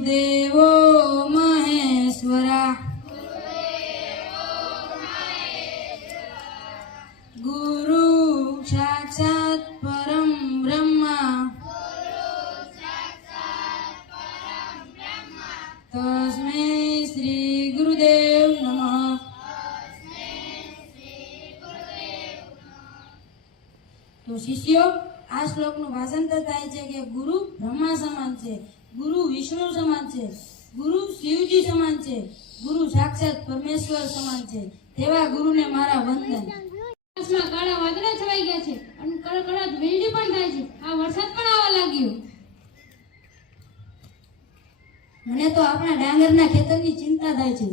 गुरुदेवो महेश्वरा गुरु साक्षात् परम ब्रह्मा तस्मै श्री गुरुदेव नमः। तो शिष्यो आ श्लोक નું ભાષાંતર થાય છે કે ગુરુ બ્રહ્મા સમાન છે, ગુરુ વિષ્ણુ સમાન છે, ગુરુ શિવજી સમાન છે, ગુરુ સાક્ષાત પરમેશ્વર સમાન છે, તેવા ગુરુને મારા વંદન। આકાશમાં કાળા વાદળા છવાઈ ગયા છે અને કડકડાટ વીજળી પણ થાય છે। આ વરસાદ પણ આવવા લાગ્યો। મને તો આપણા ડાંગરના ખેતરની ચિંતા થાય છે।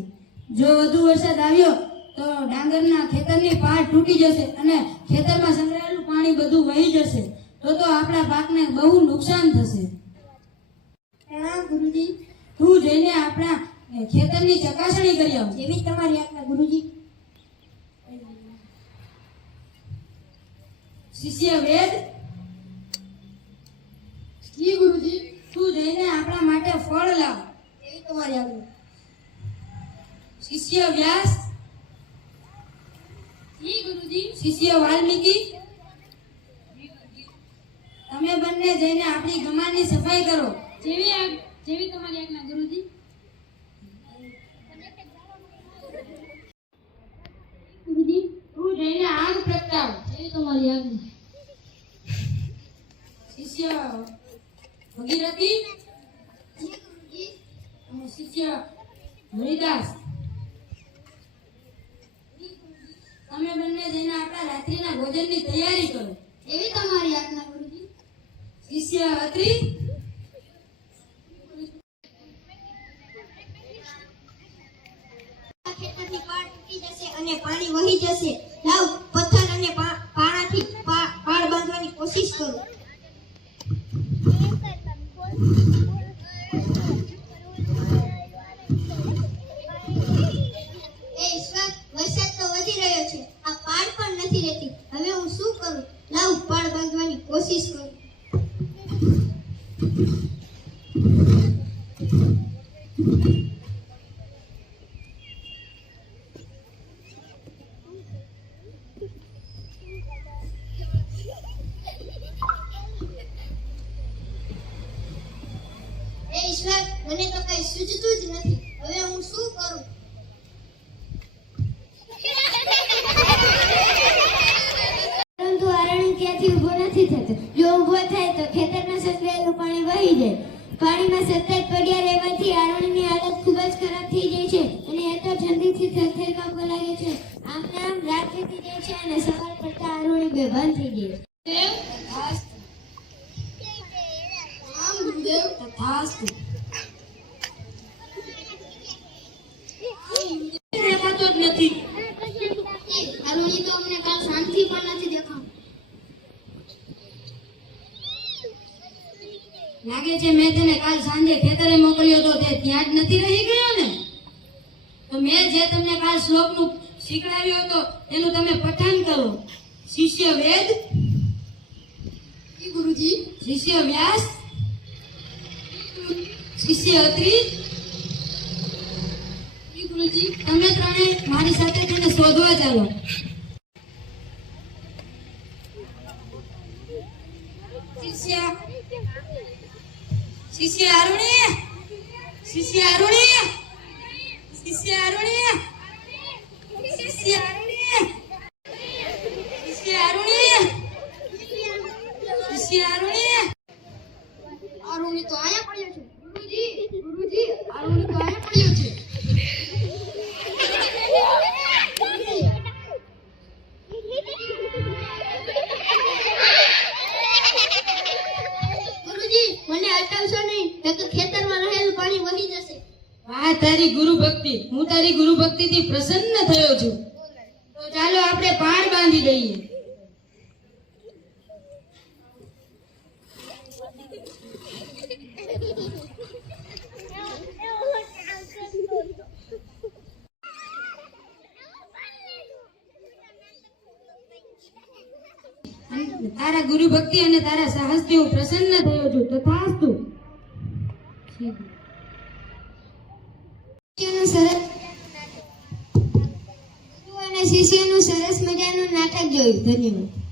જો વધુ વરસાદ આવ્યો તો ડાંગરના ખેતરની પાળ તૂટી જશે અને ખેતરમાં સંગ્રહાયેલું પાણી બધું વહી જશે, તો આપણા પાકને બહુ નુકસાન થશે। પ્રણામ ગુરુજી। તું જઈને આપણા ખેતરની ચકાસણી કરી આવ। જેવી તમારી આજ્ઞા ગુરુજી। શિષ્ય વેદ, જી ગુરુજી। તું જઈને આપણા માટે ફળ લાવ। જેવી તમારી આજ્ઞા। શિષ્ય વ્યાસ, જી ગુરુજી। શિષ્ય વાલ્મીકી, તમે બંને જઈને આપણી ગમાનની સફાઈ કરો। જેવી તમારી આજ્ઞા ગુરુજી। ગુરુજી, તું જઈને આગ પ્રગટાવ। જેવી તમારી આજ્ઞા। શિષ્ય ભગીરથી અને શિષ્ય હરિદાસ, તમે બંને જઈને આપણા રાત્રિના ભોજનની તૈયારી કરો। જેવી તમારી આજ્ઞા ગુરુજી। શિષ્ય અત્રિ, ખેતરની પાળ તૂટી જશે અને પાણી વહી જશે। લાવ પથ્થર અને પાણાથી પાળ બાંધવાની કોશિશ કરો। એ ઈશ્વર, વરસાદ તો વધી રહ્યો છે, આ પાળ પણ નથી રહેતી। હવે હું શું કરું? લાવ પાળ બાંધવાની કોશિશ કરું। એ ઈશ્વર, મને તો કઈ સૂઝતું જ નથી। હવે હું શું કરું? પરંતુ આરણ્ય ત્યાંથી ઊભો નથી થતો। જો ઊભો થાય તો ખેતરમાં સંગ્રહાયેલું પાણી વહી જાય। પાણીમાં સતત પડ્યા રહેવાથી આરણ્યની હાલત ખૂબ જ ખરાબ થઈ જાય છે અને એ તો ઠંડીથી થરથર કાપવા લાગે છે। આમને આમ રાત વીતી જાય છે અને સવાર પડતા આરણ્ય બેભાન થઈ જાય છે। આમ ગુરુદેવ। તથાસ્તુ। દેખાતો જ નથી। આરણી તો અમને કાલ શાંતિ પણ નથી દેખાતું। લાગે છે મેં તને કાલ સાંજે ખેતરે મોકલ્યો તો તે ત્યાં જ નથી રહી ગયો ને? તો મેં જે તમને કાલ શ્લોકનું શીખવાડ્યો હતો તેનું તમે પઠન કરો। શિષ્ય વેદ, જી ગુરુજી। શિષ્ય વ્યાસ, શિષ્ય અત્રિ, જી ગુરુજી। તમે ત્રણે મારી સાથે તેને શોધવા ચાલો। શિષ્ય અરુણી, શિષ્ય અરુણી, શિષ્ય અરુણી, શિષ્ય અરુણી, શિષ્ય અરુણી, શિષ્ય અરુણી। આરણી તો આયા પડ્યો છે ગુરુજી। ગુરુજી, આરણી તો આયા પડ્યો છે। ગુરુજી, મને હટાવશો નહીં, નકર ખેતરમાં રહેલું પાણી વહી જશે। વાહ તારી ગુરુ ભક્તિ, હું તારી ગુરુ ભક્તિથી પ્રસન્ન થયો છું। તો ચાલો આપણે પાળ બાંધી દઈએ। તારા ગુરુ ભક્તિ અને તારા સાહસથી હું પ્રસન્ન થયો છું। તથાસ્તુ। સરસ ગુરુ અને શિષ્યનું સરસ મજાનું નાટક જોયું. ધન્યવાદ.